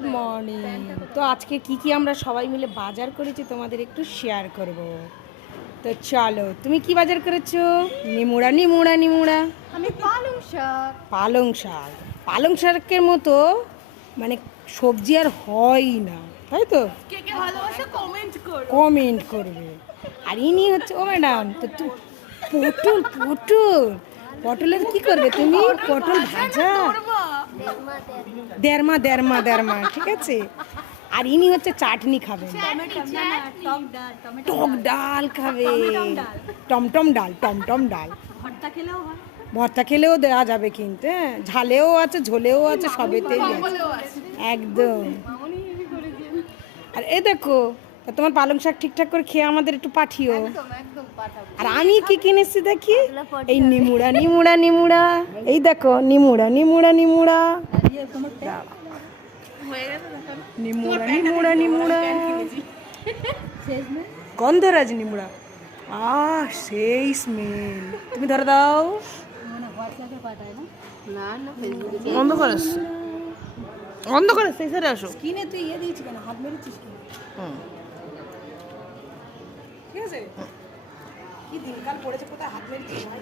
Good morning. তো আজকে কি আমরা সবাই মিলে বাজার করেছি তোমাদের একটু শেয়ার করব। তো চলো, তুমি কি বাজার করেছো? নিমুড়া নিমুড়া নিমুড়া। আমি পালং শাক। পালং শাক। পালং শাকের মতো মানে সবজি আর হয় না, তাই তো? কে কে ভালোবাসে কমেন্ট করো। কমেন্ট করবে। আর ইনি হচ্ছে ও ম্যাডাম, তো পটল পটল পটলের কি করবে তুমি? পটল ভাজা। দেড়মা দেড়মা দেড়মা, ঠিক আছে। আর ইনি হচ্ছে চাটনি খাবেন, টক ডাল খাবে, টমটম ডাল, টমটম ডাল। ভর্তা খেলেও হয়, ভর্তা খেলেও দেওয়া যাবে কিন্তু, হ্যাঁ, ঝালেও আছে ঝোলেও আছে সবেতেই আছে একদম। আর এ দেখো, তা তোমার পালং শাক ঠিকঠাক করে খেয়ে আমাদের একটু পাঠিও। একদম পাঠাবো। আর আমি কি কিনেছি দেখি, এই নিমুড়া নিমুড়া নিমুড়া, এই দেখো নিমুড়া নিমুড়া নিমুড়া, নিমুড়া নিমুড়া নিমুড়া, গন্ধরাজ নিমুড়া। সেই স্মেল, তুমি ধরে দাও। না না ফেসবুকে বন্ধ করে আসছে, বন্ধ করে সেই সাইডে আসো। কিনে তুই ইয়ে দিয়েছি কেন, হাত মেরেছিস কেন? হুম। ঠিক আছে, কি দিনকাল পড়েছে, কোথায় হাত মেরেছিস ভাই?